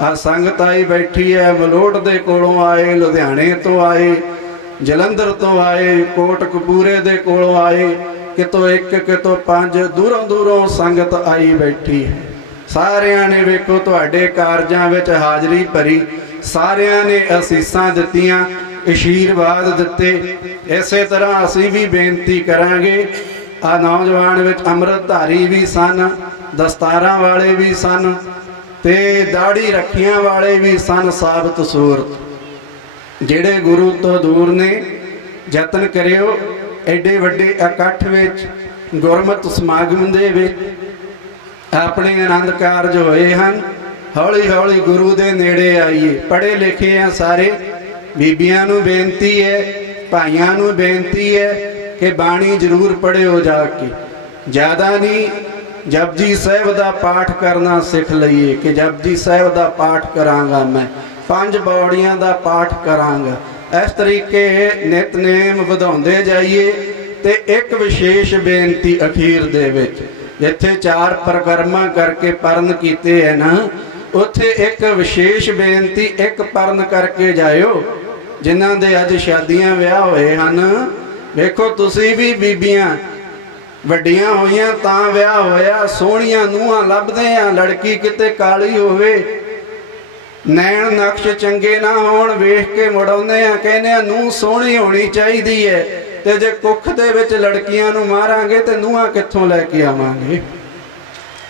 ਆ ਸੰਗਤ ਆਈ ਬੈਠੀ ਹੈ, ਮਲੋਟ ਦੇ ਕੋਲੋਂ ਆਏ, ਲੁਧਿਆਣੇ ਤੋਂ ਆਏ, ਜਲੰਧਰ ਤੋਂ ਆਏ, ਕੋਟਕਪੂਰੇ ਦੇ ਕੋਲੋਂ ਆਏ, ਕਿਤੋਂ ਇੱਕ ਕਿਤੋਂ ਪੰਜ, ਦੂਰੋਂ ਦੂਰੋਂ ਸੰਗਤ ਆਈ ਬੈਠੀ ਹੈ। ਸਾਰਿਆਂ ਨੇ ਵੇਖੋ ਤੁਹਾਡੇ ਕਾਰਜਾਂ ਵਿੱਚ ਹਾਜ਼ਰੀ ਭਰੀ, ਸਾਰਿਆਂ ਨੇ ਅਸੀਸਾਂ ਦਿੱਤੀਆਂ, ਅਸ਼ੀਰਵਾਦ ਦਿੱਤੇ। ਇਸੇ ਤਰ੍ਹਾਂ ਅਸੀਂ ਵੀ ਬੇਨਤੀ ਕਰਾਂਗੇ। ਆ ਨੌਜਵਾਨ ਵਿੱਚ ਅੰਮ੍ਰਿਤਧਾਰੀ ਵੀ ਸਨ, ਦਸਤਾਰਾਂ ਵਾਲੇ ਵੀ ਸਨ ਤੇ ਦਾੜੀ ਰੱਖੀਆਂ ਵਾਲੇ ਵੀ ਸਨ, ਸਾਬਤ ਸੂਰਤ। ਜਿਹੜੇ ਗੁਰੂ ਤੋਂ ਦੂਰ ਨੇ, ਯਤਨ ਕਰਿਓ ਐਡੇ ਵੱਡੇ ਇਕੱਠ ਵਿੱਚ ਗੁਰਮਤਿ ਸਮਾਗਮ ਦੇ ਵਿੱਚ ਆਪਣੇ ਆਨੰਦ ਕਾਰਜ ਹੋਏ ਹਨ। ਹੌਲੀ ਹੌਲੀ ਗੁਰੂ ਦੇ ਨੇੜੇ ਆਈਏ। ਪੜ੍ਹੇ ਲਿਖੇ ਆ ਸਾਰੇ। ਬੀਬੀਆਂ ਨੂੰ ਬੇਨਤੀ ਹੈ, ਭਾਈਆਂ ਨੂੰ ਬੇਨਤੀ ਹੈ ਕਿ ਬਾਣੀ ਜ਼ਰੂਰ ਪੜ੍ਹਿਓ ਜਾ ਕੇ। ਜ਼ਿਆਦਾ ਨਹੀਂ, ਜਪਜੀ ਸਾਹਿਬ ਦਾ ਪਾਠ ਕਰਨਾ ਸਿੱਖ ਲਈਏ ਕਿ ਜਪਜੀ ਸਾਹਿਬ ਦਾ ਪਾਠ ਕਰਾਂਗਾ ਮੈਂ, 5 ਪੌੜੀਆਂ ਦਾ ਪਾਠ ਕਰਾਂਗਾ। ਇਸ ਤਰੀਕੇ ਨਿਤਨੇਮ ਵਧਾਉਂਦੇ ਜਾਈਏ। ਤੇ ਇੱਕ ਵਿਸ਼ੇਸ਼ ਬੇਨਤੀ ਅਖੀਰ ਦੇ ਵਿੱਚ, ਜਿੱਥੇ 4 ਪ੍ਰਕਰਮਾਂ ਕਰਕੇ ਪਰਨ ਕੀਤੇ ਹੈ ਨਾ, ਉੱਥੇ ਇੱਕ ਵਿਸ਼ੇਸ਼ ਬੇਨਤੀ ਇੱਕ ਪਰਨ ਕਰਕੇ ਜਾਇਓ। ਜਿਨ੍ਹਾਂ ਦੇ ਅੱਜ ਸ਼ਾਦੀਆਂ ਵਿਆਹ ਹੋਏ ਹਨ, ਵੇਖੋ ਤੁਸੀਂ ਵੀ ਬੀਬੀਆਂ ਵੱਡੀਆਂ ਹੋਈਆਂ ਤਾਂ ਵਿਆਹ ਹੋਇਆ, ਸੋਹਣੀਆਂ ਨੂੰਹਾਂ ਲੱਭਦੇ ਆ, ਲੜਕੀ ਕਿਤੇ ਕਾਲੀ ਹੋਵੇ, ਨੈਣ ਨਕਸ਼ ਚੰਗੇ ਨਾ ਹੋਣ, ਵੇਖ ਕੇ ਮੁੜਾਉਂਦੇ ਆ, ਕਹਿੰਦੇ ਆ ਨੂੰਹ ਸੋਹਣੀ ਹੋਣੀ ਚਾਹੀਦੀ ਹੈ। ਤੇ ਜੇ ਕੁੱਖ ਦੇ ਵਿੱਚ ਲੜਕੀਆਂ ਨੂੰ ਮਾਰਾਂਗੇ ਤੇ ਨੂੰਹਾਂ ਕਿੱਥੋਂ ਲੈ ਕੇ ਆਵਾਂਗੇ?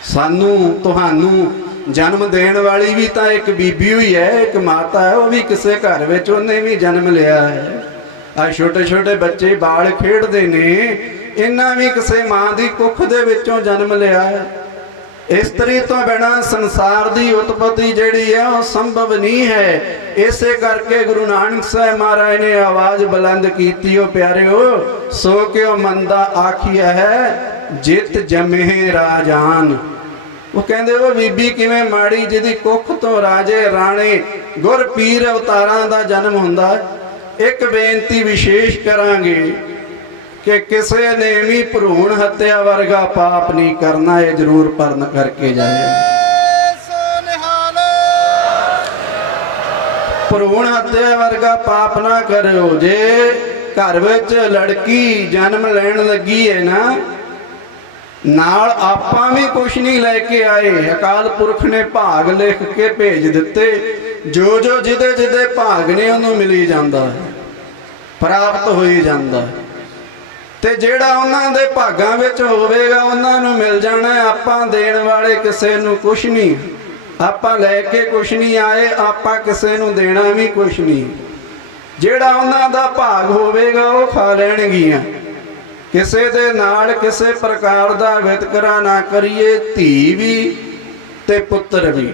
ਸਾਨੂੰ ਤੁਹਾਨੂੰ ਜਨਮ ਦੇਣ ਵਾਲੀ ਵੀ ਤਾਂ ਇੱਕ ਬੀਬੀ ਹੋਈ ਹੈ, ਇੱਕ ਮਾਤਾ ਹੈ, ਉਹ ਵੀ ਕਿਸੇ ਘਰ ਵਿੱਚ ਉਹਨੇ ਵੀ ਜਨਮ ਲਿਆ ਹੈ। ਆ ਛੋਟੇ ਛੋਟੇ ਬੱਚੇ ਬਾਲ ਖੇਡਦੇ ਨੇ, ਇਹਨਾਂ ਵੀ ਕਿਸੇ ਮਾਂ ਦੀ ਕੁੱਖ ਦੇ ਵਿੱਚੋਂ ਜਨਮ ਲਿਆ ਹੈ। ਇਸਤਰੀ ਤੋਂ ਬਿਨਾਂ ਸੰਸਾਰ ਦੀ ਉਤਪਤੀ ਜਿਹੜੀ ਹੈ ਉਹ ਸੰਭਵ ਨਹੀਂ ਹੈ। ਇਸੇ ਕਰਕੇ ਗੁਰੂ ਨਾਨਕ ਸਾਹਿਬ ਮਹਾਰਾਜ ਨੇ ਆਵਾਜ਼ ਬੁਲੰਦ ਕੀਤੀ, ਉਹ ਪਿਆਰਿਓ ਸੋ ਕਿਉ ਮੰਦਾ ਆਖਿਆ ਹੈ ਜਿਤ ਜਮੇ ਰਾਜਾਨ। ਉਹ ਕਹਿੰਦੇ ਉਹ ਬੀਬੀ ਕਿਵੇਂ ਮਾੜੀ ਜਿਹਦੀ ਕੁੱਖ ਤੋਂ ਰਾਜੇ ਰਾਣੇ ਗੁਰ ਪੀਰ ਅਵਤਾਰਾਂ ਦਾ ਜਨਮ ਹੁੰਦਾ। ਇੱਕ ਬੇਨਤੀ ਵਿਸ਼ੇਸ਼ ਕਰਾਂਗੇ ਕਿ ਕਿਸੇ ਨੇ ਵੀ ਭਰੂਣ ਹੱਤਿਆ ਵਰਗਾ ਪਾਪ ਨਹੀਂ ਕਰਨਾ, ਇਹ ਜ਼ਰੂਰ ਪਰਨ ਕਰਕੇ ਜਾਏ। ਭਰੂਣ ਹੱਤਿਆ ਵਰਗਾ ਪਾਪ ਨਾ ਕਰਿਓ। ਜੇ ਘਰ ਵਿੱਚ ਲੜਕੀ ਜਨਮ ਲੈਣ ਲੱਗੀ ਹੈ ਨਾ, ਨਾਲ ਆਪਾਂ ਵੀ ਕੁਛ ਨਹੀਂ ਲੈ ਕੇ ਆਏ। ਅਕਾਲ ਪੁਰਖ ਨੇ ਭਾਗ ਲਿਖ ਕੇ ਭੇਜ ਦਿੱਤੇ, ਜੋ ਜੋ ਜਿਹਦੇ ਜਿਹਦੇ ਭਾਗ ਨੇ ਉਹਨੂੰ ਮਿਲੀ ਜਾਂਦਾ ਹੈ, ਪ੍ਰਾਪਤ ਹੋਈ ਜਾਂਦਾ ਹੈ। ਤੇ ਜਿਹੜਾ ਉਹਨਾਂ ਦੇ ਭਾਗਾਂ ਵਿੱਚ ਹੋਵੇਗਾ ਉਹਨਾਂ ਨੂੰ ਮਿਲ ਜਾਣਾ। ਆਪਾਂ ਦੇਣ ਵਾਲੇ ਕਿਸੇ ਨੂੰ ਕੁਛ ਨਹੀਂ, ਆਪਾਂ ਲੈ ਕੇ ਕੁਛ ਨਹੀਂ ਆਏ, ਆਪਾਂ ਕਿਸੇ ਨੂੰ ਦੇਣਾ ਵੀ ਕੁਛ ਨਹੀਂ। ਜਿਹੜਾ ਉਹਨਾਂ ਦਾ ਭਾਗ ਹੋਵੇਗਾ ਉਹ ਖਾ ਲੈਣਗੀਆਂ। ਕਿਸੇ ਦੇ ਨਾਲ ਕਿਸੇ ਪ੍ਰਕਾਰ ਦਾ ਵਿਤਕਰਾ ਨਾ ਕਰੀਏ। ਧੀ ਵੀ ਤੇ ਪੁੱਤਰ ਵੀ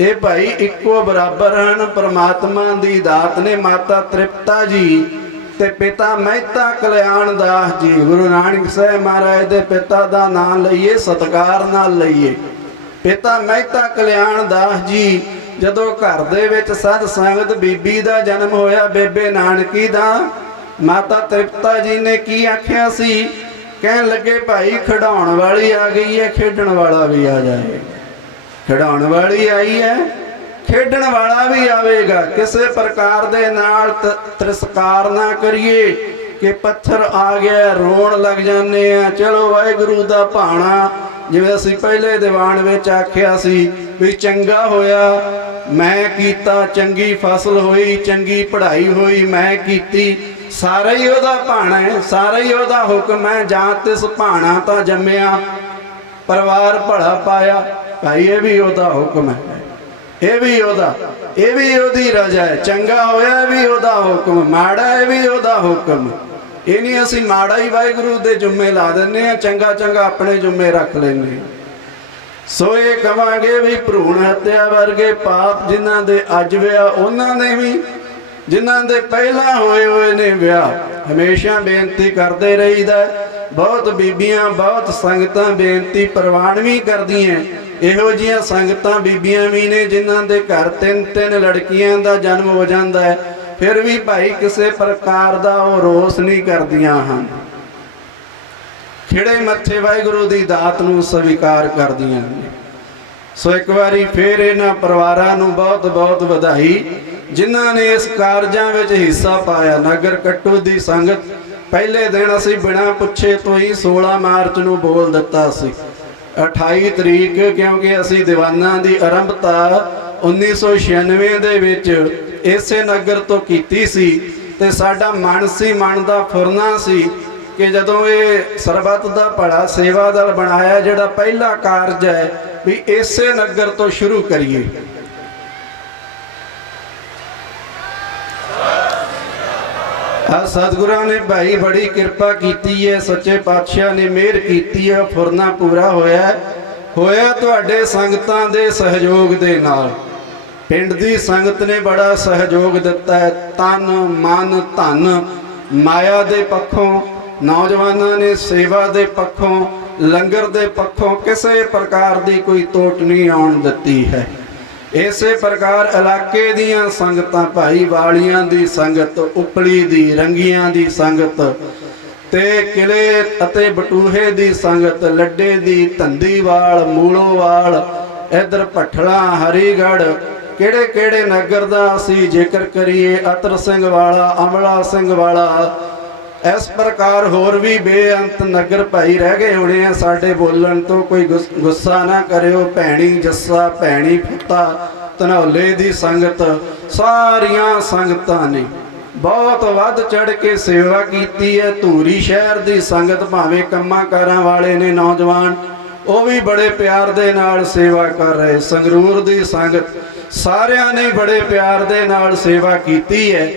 ਇਹ ਭਾਈ ਇੱਕੋ ਬਰਾਬਰ ਹਨ। ਪਰਮਾਤਮਾ ਦੀ ਦਾਤ ਨੇ। ਮਾਤਾ ਤ੍ਰਿਪਤਾ ਜੀ ਤੇ ਪਿਤਾ ਮਹਿਤਾ ਕਲਿਆਣ ਦਾਸ ਜੀ, ਗੁਰੂ ਨਾਨਕ ਸਾਹਿਬ ਮਹਾਰਾਜ ਦੇ ਪਿਤਾ ਦਾ ਨਾਮ ਲਈਏ, ਸਤਿਕਾਰ ਨਾਲ ਲਈਏ। ਪਿਤਾ ਮਹਿਤਾ ਕਲਿਆਣ ਦਾਸ ਜੀ ਜਦੋਂ ਘਰ ਦੇ ਵਿੱਚ ਸਾਧ ਸੰਗਤ ਬੀਬੀ ਦਾ ਜਨਮ ਹੋਇਆ, ਬੇਬੇ ਨਾਨਕੀ ਦਾ, ਮਾਤਾ ਤ੍ਰਿਪਤਾ ਜੀ ਨੇ ਕੀ ਆਖਿਆ ਸੀ? ਕਹਿਣ ਲੱਗੇ ਭਾਈ ਖਿਡਾਉਣ ਵਾਲੀ ਆ ਗਈ ਹੈ, ਖੇਡਣ ਵਾਲਾ ਵੀ ਆ ਜਾਏ। ਖਿਡਾਉਣ ਵਾਲੀ ਆਈ ਹੈ, ਖੇਡਣ ਵਾਲਾ ਵੀ ਆਵੇਗਾ। ਕਿਸੇ ਪ੍ਰਕਾਰ ਦੇ ਨਾਲ ਤਿਰਸਕਾਰ ਨਾ ਕਰੀਏ ਕਿ ਪੱਥਰ ਆ ਗਿਆ ਰੋਣ ਲੱਗ ਜਾਂਦੇ ਆ। ਚਲੋ ਵਾਹਿਗੁਰੂ ਦਾ ਭਾਣਾ, ਜਿਵੇਂ ਅਸੀਂ ਪਹਿਲੇ ਦੀਵਾਨ ਵਿੱਚ ਆਖਿਆ ਸੀ ਵੀ ਚੰਗਾ ਹੋਇਆ ਮੈਂ ਕੀਤਾ, ਚੰਗੀ ਫਸਲ ਹੋਈ, ਚੰਗੀ ਪੜ੍ਹਾਈ ਹੋਈ ਮੈਂ ਕੀਤੀ। ਸਾਰਾ ਹੀ ਉਹਦਾ ਭਾਣਾ ਹੈ, ਸਾਰਾ ਹੀ ਉਹਦਾ ਹੁਕਮ ਹੈ। ਜਾਂ ਤਿਸ ਭਾਣਾ ਤਾਂ ਜੰਮਿਆ ਪਰਿਵਾਰ ਭਲਾ ਪਾਇਆ। ਭਾਈ ਇਹ ਵੀ ਉਹਦਾ ਹੁਕਮ ਹੈ, ਇਹ ਵੀ ਉਹਦੀ ਰਜ਼ਾ ਹੈ। ਚੰਗਾ ਹੋਇਆ ਇਹ ਵੀ ਉਹਦਾ ਹੁਕਮ, ਮਾੜਾ ਇਹ ਵੀ ਉਹਦਾ ਹੁਕਮ। ਇਹ ਨਹੀਂ ਅਸੀਂ ਮਾੜਾ ਹੀ ਵਾਹਿਗੁਰੂ ਦੇ ਜੁੰਮੇ ਲਾ ਦਿੰਦੇ ਹਾਂ, ਚੰਗਾ ਚੰਗਾ ਆਪਣੇ ਜੁੰਮੇ ਰੱਖ ਲੈਂਦੇ ਹਾਂ। ਸੋ ਇਹ ਕਵਾਂਗੇ ਵੀ ਭਰੂਣ ਹੱਤਿਆ ਵਰਗੇ ਪਾਪ ਜਿਨ੍ਹਾਂ ਦੇ ਅੱਜ ਵਿਆਹ, ਉਹਨਾਂ ਨੇ ਵੀ ਜਿਨ੍ਹਾਂ ਦੇ ਪਹਿਲਾਂ ਹੋਏ ਨੇ ਵਿਆਹ। ਹਮੇਸ਼ਾ ਬੇਨਤੀ ਕਰਦੇ ਰਹੀਦਾ, ਬਹੁਤ ਬੀਬੀਆਂ ਬਹੁਤ ਸੰਗਤਾਂ ਬੇਨਤੀ ਪ੍ਰਵਾਨ ਵੀ ਕਰਦੀਆਂ। ਇਹੋ ਜਿਹੀਆਂ ਸੰਗਤਾਂ ਬੀਬੀਆਂ ਵੀ ਨੇ ਜਿਨ੍ਹਾਂ ਦੇ ਘਰ 3-3 ਲੜਕੀਆਂ ਦਾ ਜਨਮ ਹੋ ਜਾਂਦਾ ਹੈ, ਫਿਰ ਵੀ ਭਾਈ ਕਿਸੇ ਪ੍ਰਕਾਰ ਦਾ ਉਹ ਰੋਸ ਨਹੀਂ ਕਰਦੀਆਂ ਹਨ, ਖਿੜੇ ਮੱਥੇ ਵਾਹਿਗੁਰੂ ਦੀ ਦਾਤ ਨੂੰ ਸਵੀਕਾਰ ਕਰਦੀਆਂ ਨੇ। ਸੋ ਇੱਕ ਵਾਰੀ ਫਿਰ ਇਹਨਾਂ ਪਰਿਵਾਰਾਂ ਨੂੰ ਬਹੁਤ ਬਹੁਤ ਵਧਾਈ ਜਿਨ੍ਹਾਂ ਨੇ ਇਸ ਕਾਰਜਾਂ ਵਿੱਚ ਹਿੱਸਾ ਪਾਇਆ। ਨਗਰ ਕੱਟੂ ਦੀ ਸੰਗਤ ਪਹਿਲੇ ਦਿਨ ਅਸੀਂ ਬਿਨਾਂ ਪੁੱਛੇ ਤੋਂ ਹੀ 16 ਮਾਰਚ ਨੂੰ ਬੋਲ ਦਿੱਤਾ ਸੀ 28 ਤਰੀਕ, ਕਿਉਂਕਿ ਅਸੀਂ ਦੀਵਾਨਾਂ ਦੀ ਆਰੰਭਤਾ 1996 ਦੇ ਵਿੱਚ ਇਸੇ ਨਗਰ ਤੋਂ ਕੀਤੀ ਸੀ। ਤੇ ਸਾਡਾ ਮਨ ਸੀ, ਮਨ ਦਾ ਫੁਰਨਾ ਸੀ ਕਿ ਜਦੋਂ ਇਹ ਸਰਬੱਤ ਦਾ ਭਲਾ ਸੇਵਾ ਦਲ ਬਣਾਇਆ, ਜਿਹੜਾ ਪਹਿਲਾ ਕਾਰਜ ਹੈ ਵੀ ਇਸੇ ਨਗਰ ਤੋਂ ਸ਼ੁਰੂ ਕਰੀਏ। ਆ ਸਤਿਗੁਰਾਂ ਨੇ ਭਾਈ ਬੜੀ ਕਿਰਪਾ ਕੀਤੀ ਹੈ, ਸੱਚੇ ਪਾਤਸ਼ਾਹ ਨੇ ਮਿਹਰ ਕੀਤੀ ਹੈ, ਫੁਰਨਾ ਪੂਰਾ ਹੋਇਆ ਤੁਹਾਡੇ ਸੰਗਤਾਂ ਦੇ ਸਹਿਯੋਗ ਦੇ ਨਾਲ। ਪਿੰਡ ਦੀ ਸੰਗਤ ਨੇ ਬੜਾ ਸਹਿਯੋਗ ਦਿੱਤਾ ਹੈ, ਤਨ ਮਨ ਧਨ ਮਾਇਆ ਦੇ ਪੱਖੋਂ। ਨੌਜਵਾਨਾਂ ਨੇ ਸੇਵਾ ਦੇ ਪੱਖੋਂ, ਲੰਗਰ ਦੇ ਪੱਖੋਂ ਕਿਸੇ ਪ੍ਰਕਾਰ ਦੀ ਕੋਈ ਤੋਟ ਨਹੀਂ ਆਉਣ ਦਿੱਤੀ ਹੈ। ਇਸੇ ਪ੍ਰਕਾਰ ਇਲਾਕੇ ਦੀਆਂ ਸੰਗਤਾਂ, ਭਾਈ ਵਾਲੀਆਂ ਦੀ ਸੰਗਤ, ਉਪਲੀ ਦੀ, ਰੰਗੀਆਂ ਦੀ ਸੰਗਤ ਤੇ ਕਿਲੇ ਅਤੇ ਬਟੂਹੇ ਦੀ ਸੰਗਤ, ਲੱਡੇ ਦੀ, ਧੰਦੀਵਾਲ, ਮੂਲੋਵਾਲ, ਇਧਰ ਭੱਠਲਾ, ਹਰੀਗੜ੍ਹ, ਕਿਹੜੇ ਕਿਹੜੇ ਨਗਰ ਦਾ ਅਸੀਂ ਜ਼ਿਕਰ ਕਰੀਏ, ਅਤਰ ਸਿੰਘ ਵਾਲਾ, ਅਮਲਾ ਸਿੰਘ ਵਾਲਾ, ਇਸ ਪ੍ਰਕਾਰ ਹੋਰ ਵੀ ਬੇਅੰਤ ਨਗਰ ਭਾਈ ਰਹਿ ਗਏ ਹੋਣੇ ਆ। ਸਾਡੇ ਬੋਲਣ ਤੋਂ ਕੋਈ ਗੁੱਸਾ ਨਾ ਕਰਿਓ। ਭੈਣੀ ਜੱਸਾ, ਭੈਣੀ ਫੁੱਤਾ, ਧਨੌਲੇ ਦੀ ਸੰਗਤ, ਸਾਰੀਆਂ ਸੰਗਤਾਂ ਨੇ ਬਹੁਤ ਵੱਧ ਚੜ ਕੇ ਸੇਵਾ ਕੀਤੀ ਹੈ। ਧੂਰੀ ਸ਼ਹਿਰ ਦੀ ਸੰਗਤ, ਭਾਵੇਂ ਕੰਮਾਂ ਕਾਰਾਂ ਵਾਲੇ ਨੇ ਨੌਜਵਾਨ, ਉਹ ਵੀ ਬੜੇ ਪਿਆਰ ਦੇ ਨਾਲ ਸੇਵਾ ਕਰ ਰਹੇ। ਸੰਗਰੂਰ ਦੀ ਸੰਗਤ, ਸਾਰਿਆਂ ਨੇ ਬੜੇ ਪਿਆਰ ਦੇ ਨਾਲ ਸੇਵਾ ਕੀਤੀ ਹੈ।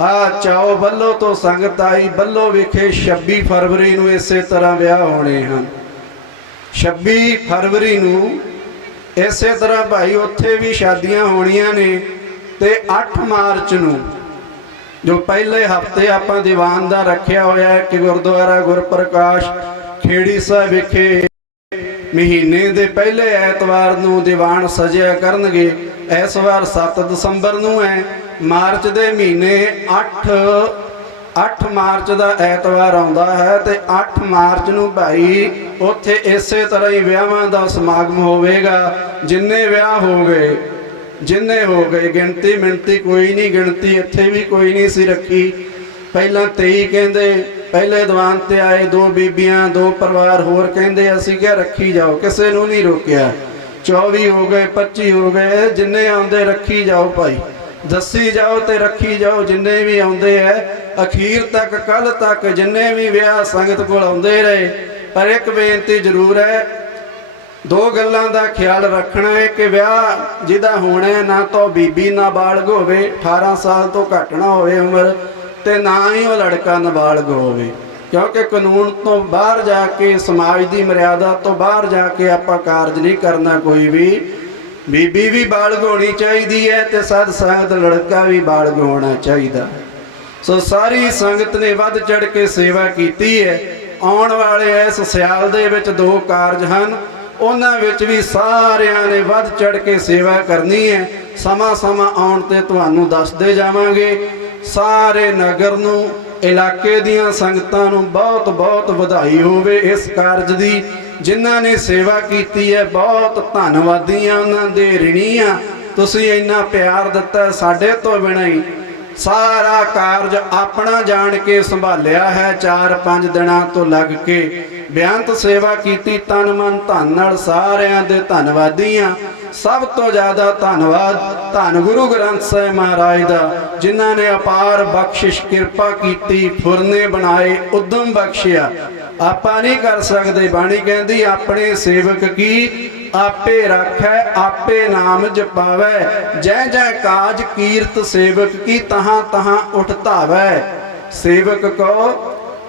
ਆ ਚਾਓ ਬੱਲੋ ਤੋਂ ਸੰਗਤ ਆਈ। ਬੱਲੋ ਵਿਖੇ 26 ਫਰਵਰੀ ਨੂੰ ਇਸੇ ਤਰ੍ਹਾਂ ਵਿਆਹ ਹੋਣੇ ਹਨ। 26 ਫਰਵਰੀ ਨੂੰ ਇਸੇ ਤਰ੍ਹਾਂ ਭਾਈ ਉੱਥੇ ਵੀ ਸ਼ਾਦੀਆਂ ਹੋਣੀਆਂ ਨੇ। ਤੇ 8 ਮਾਰਚ ਨੂੰ ਜੋ ਪਹਿਲੇ ਹਫਤੇ ਆਪਾਂ ਦੀਵਾਨ ਦਾ ਰੱਖਿਆ ਹੋਇਆ ਹੈ ਕਿ ਗੁਰਦੁਆਰਾ ਗੁਰਪ੍ਰਕਾਸ਼ ਖੇੜੀ ਸਾਹਿਬ ਵਿਖੇ ਮਹੀਨੇ ਦੇ ਪਹਿਲੇ ਐਤਵਾਰ ਨੂੰ ਦੀਵਾਨ ਸਜਿਆ ਕਰਨਗੇ। ਇਸ ਵਾਰ 7 ਦਸੰਬਰ ਨੂੰ ਹੈ। ਮਾਰਚ ਦੇ ਮਹੀਨੇ 8 ਮਾਰਚ ਦਾ ਐਤਵਾਰ ਆਉਂਦਾ ਹੈ ਤੇ 8 ਮਾਰਚ ਨੂੰ ਭਾਈ ਉੱਥੇ ਇਸੇ ਤਰ੍ਹਾਂ ਹੀ ਵਿਆਹਾਂ ਦਾ ਸਮਾਗਮ ਹੋਵੇਗਾ। ਜਿੰਨੇ ਵਿਆਹ ਹੋ ਗਏ ਗਿਣਤੀ ਮਿਣਤੀ ਕੋਈ ਨਹੀਂ, ਗਿਣਤੀ ਇੱਥੇ ਵੀ ਕੋਈ ਨਹੀਂ ਸੀ ਰੱਖੀ। ਪਹਿਲਾਂ 23 ਕਹਿੰਦੇ, ਪਹਿਲੇ ਦੀਵਾਨ ਤੇ ਆਏ 2 ਬੀਬੀਆਂ 2 ਪਰਿਵਾਰ ਹੋਰ ਕਹਿੰਦੇ, ਅਸੀਂ ਕਿਹਾ ਰੱਖੀ ਜਾਓ, ਕਿਸੇ ਨੂੰ ਨਹੀਂ ਰੋਕਿਆ। 24 ਹੋ ਗਏ, 25 ਹੋ ਗਏ, ਜਿੰਨੇ ਆਉਂਦੇ ਰੱਖੀ ਜਾਓ ਭਾਈ, ਦੱਸੀ ਜਾਓ ਤੇ ਰੱਖੀ ਜਾਓ। ਜਿੰਨੇ ਵੀ ਆਉਂਦੇ ਐ ਅਖੀਰ ਤੱਕ, ਕੱਲ ਤੱਕ ਜਿੰਨੇ ਵੀ ਵਿਆਹ ਸੰਗਤ ਕੋਲ ਆਉਂਦੇ ਰਹੇ। ਪਰ ਇੱਕ ਬੇਨਤੀ ਜ਼ਰੂਰ ਹੈ, 2 ਗੱਲਾਂ ਦਾ ਖਿਆਲ ਰੱਖਣਾ ਹੈ ਕਿ ਵਿਆਹ ਜਿਹਦਾ ਹੋਣਾ ਨਾ ਤਾਂ ਬੀਬੀ ਨਾਬਾਲਗ ਹੋਵੇ, 18 ਸਾਲ ਤੋਂ ਘੱਟ ਨਾ ਹੋਵੇ ਉਮਰ, ਤੇ ਨਾ ਹੀ ਉਹ ਲੜਕਾ ਨਾਬਾਲਗ ਹੋਵੇ। ਕਿਉਂਕਿ ਕਾਨੂੰਨ ਤੋਂ ਬਾਹਰ ਜਾ ਕੇ, ਸਮਾਜ ਦੀ ਮਰਿਆਦਾ ਤੋਂ ਬਾਹਰ ਜਾ ਕੇ ਆਪਾਂ ਕਾਰਜ ਨਹੀਂ ਕਰਨਾ ਕੋਈ ਵੀ। ਬੀਬੀ ਵੀ ਬਾਲਗ ਹੋਣੀ ਚਾਹੀਦੀ ਹੈ ਤੇ ਸਦ ਸੰਗਤ ਲੜਕਾ ਵੀ ਬਾਲਗ ਹੋਣਾ ਚਾਹੀਦਾ। ਸੋ ਸਾਰੀ ਸੰਗਤ ਨੇ ਵੱਧ ਚੜ ਕੇ ਸੇਵਾ ਕੀਤੀ ਹੈ। ਆਉਣ ਵਾਲੇ ਇਸ ਸਿਆਲ ਦੇ ਵਿੱਚ 2 ਕਾਰਜ ਹਨ, ਉਹਨਾਂ ਵਿੱਚ ਵੀ ਸਾਰਿਆਂ ਨੇ ਵੱਧ ਚੜ ਕੇ ਸੇਵਾ ਕਰਨੀ ਹੈ। ਸਮਾਂ ਆਉਣ ਤੇ ਤੁਹਾਨੂੰ ਦੱਸਦੇ ਜਾਵਾਂਗੇ। ਸਾਰੇ ਨਗਰ ਨੂੰ, ਇਲਾਕੇ ਦੀਆਂ ਸੰਗਤਾਂ ਨੂੰ ਬਹੁਤ ਬਹੁਤ ਵਧਾਈ ਹੋਵੇ ਇਸ ਕਾਰਜ ਦੀ। ਜਿਨ੍ਹਾਂ ਨੇ ਸੇਵਾ ਕੀਤੀ ਹੈ ਬਹੁਤ ਧੰਨਵਾਦੀਆਂ, ਉਹਨਾਂ ਦੇ ਰਿਣੀ ਆ। ਤੁਸੀਂ ਇੰਨਾ ਪਿਆਰ ਦਿੱਤਾ, ਸਾਡੇ ਤੋਂ ਬਿਨਾਂ ਹੀ ਸਾਰਾ ਕਾਰਜ ਆਪਣਾ ਜਾਣ ਕੇ ਸੰਭਾਲਿਆ ਹੈ। 4-5 ਦਿਨਾਂ ਤੋਂ ਲੱਗ ਕੇ ਬੇਅੰਤ ਸੇਵਾ ਕੀਤੀ, ਤਨ ਮਨ ਧਨ ਨਾਲ। ਸਾਰਿਆਂ ਦੇ ਧੰਨਵਾਦੀ ਆ। ਸਭ ਤੋਂ ਜ਼ਿਆਦਾ ਧੰਨਵਾਦ ਧੰਨ ਗੁਰੂ ਗ੍ਰੰਥ ਸਾਹਿਬ ਮਹਾਰਾਜ ਦਾ, ਜਿਨ੍ਹਾਂ ਨੇ ਅਪਾਰ ਬਖਸ਼ਿਸ਼ ਕਿਰਪਾ ਕੀਤੀ, ਫੁਰਨੇ ਬਣਾਏ, ਉਦਮ ਬਖਸ਼ਿਆ। ਆਪਾਂ ਨਹੀਂ ਕਰ ਸਕਦੇ। ਬਾਣੀ ਕਹਿੰਦੀ ਆਪਣੇ ਸੇਵਕ ਕੀ ਆਪੇ ਰਾਖੈ, ਆਪੇ ਨਾਮ ਜਪਾਵੈ, ਜੈ ਜੈ ਕਾਜ ਕੀਰਤ ਸੇਵਕ ਕੀ, ਤਹਾਂ ਤਹਾਂ ਉਠ ਧਾਵੈ। ਸੇਵਕ ਕੋ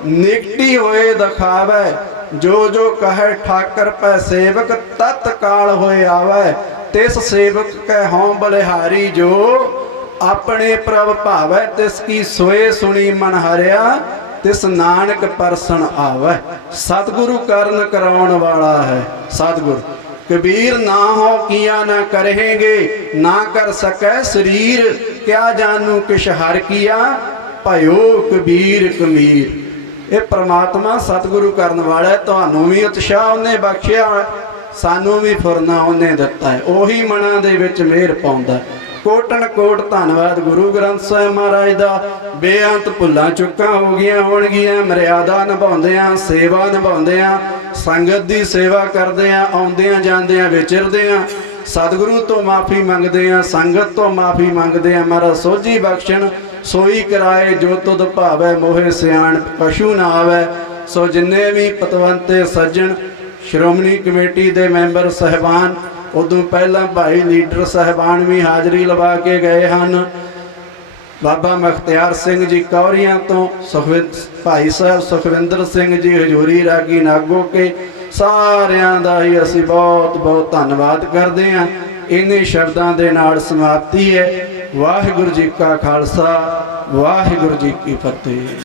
ਨਿਕਟੀ ਹੋਏ ਦਿਖਾਵੈ, ਜੋ ਜੋ ਕਹੈ ਠਾਕਰ ਪੈ ਸੇਵਕ, ਤਤਕਾਲ ਹੋਏ ਆਵੈ। ਤਿਸ ਸੇਵਕ ਕੈ ਹਉ ਬਲਿਹਾਰੀ, ਜੋ ਆਪਣੇ ਪ੍ਰਭ ਭਾਵੈ, ਤਿਸ ਕੀ ਸੋਏ ਸੁਣੀ ਮਨ ਹਰਿਆ, ਤਿਸ ਨਾਨਕ ਪਰਸਨ ਆਵੈ। ਸਤਿਗੁਰੂ ਕਰਨ ਕਰਾਉਣ ਵਾਲਾ ਹੈ ਸਤਿਗੁਰ। ਕਬੀਰ ਨਾ ਹੋ ਕੀਆ ਨਾ ਕਰਹਿਗੇ, ਨਾ ਕਰ ਸਕੈ ਸਰੀਰ, ਕਿਆ ਜਾਨੂ ਕਿਛ ਹਰ ਕੀਆ, ਭਇਓ ਕਬੀਰ ਕਮੀਰ। ਇਹ ਪ੍ਰਮਾਤਮਾ ਸਤਿਗੁਰੂ ਕਰਨ ਵਾਲਾ ਹੈ। ਤੁਹਾਨੂੰ ਵੀ ਉਤਸ਼ਾਹ ਉਹਨੇ ਬਖਸ਼ਿਆ, ਸਾਨੂੰ ਵੀ ਫੁਰਨਾ ਉਹਨੇ ਦਿੱਤਾ ਹੈ। ਉਹੀ ਮਨਾਂ ਦੇ ਵਿੱਚ ਮਿਹਰ ਪਾਉਂਦਾ। ਕੋਟਨ ਕੋਟ ਧੰਨਵਾਦ ਗੁਰੂ ਗ੍ਰੰਥ ਸਾਹਿਬ ਮਹਾਰਾਜ ਦਾ। ਬੇਅੰਤ ਭੁੱਲਾਂ ਚੁੱਕਾਂ ਹੋ ਗਈਆਂ ਹੋਣਗੀਆਂ, ਮਰਿਆਦਾ ਨਿਭਾਉਂਦੇ ਆ, ਸੇਵਾ ਨਿਭਾਉਂਦੇ ਆ, ਸੰਗਤ ਦੀ ਸੇਵਾ ਕਰਦੇ ਆ, ਆਉਂਦਿਆਂ ਜਾਂਦਿਆਂ ਵਿਚਰਦੇ ਆ, ਸਤਿਗੁਰੂ ਤੋਂ ਮਾਫੀ ਮੰਗਦੇ ਆ, ਸੰਗਤ ਤੋਂ ਮਾਫੀ ਮੰਗਦੇ ਆ। ਮਹਾਰਾਜ ਸੋਝੀ ਬਖਸ਼ਣ, ਸੋਈ ਕਰਾਏ ਜੋ ਤੁਧ ਭਾਵੈ, ਮੋਹਿ ਸਿਆਣ ਪਸ਼ੂ ਨਾ ਆਵੈ। ਸੋ ਜਿੰਨੇ ਵੀ ਪਤਵੰਤੇ ਸੱਜਣ, ਸ਼੍ਰੋਮਣੀ ਕਮੇਟੀ ਦੇ ਮੈਂਬਰ ਸਹਿਬਾਨ, ਉਦੋਂ ਪਹਿਲਾਂ ਭਾਈ ਲੀਡਰ ਸਾਹਿਬਾਨ ਵੀ ਹਾਜ਼ਰੀ ਲਵਾ ਕੇ ਗਏ ਹਨ। ਬਾਬਾ ਮੁਖਤਿਆਰ ਸਿੰਘ ਜੀ ਕੌਰੀਆਂ ਤੋਂ, ਭਾਈ ਸਾਹਿਬ ਸੁਖਵਿੰਦਰ ਸਿੰਘ ਜੀ ਹਜ਼ੂਰੀ ਰਾਗੀ ਨਾਗੋ ਕੇ, ਸਾਰਿਆਂ ਦਾ ਹੀ ਅਸੀਂ ਬਹੁਤ ਬਹੁਤ ਧੰਨਵਾਦ ਕਰਦੇ ਹਾਂ। ਇਨ੍ਹਾਂ ਸ਼ਬਦਾਂ ਦੇ ਨਾਲ ਸਮਾਪਤੀ ਹੈ। ਵਾਹਿਗੁਰੂ ਜੀ ਕਾ ਖਾਲਸਾ, ਵਾਹਿਗੁਰੂ ਜੀ ਕੀ ਫਤਿਹ।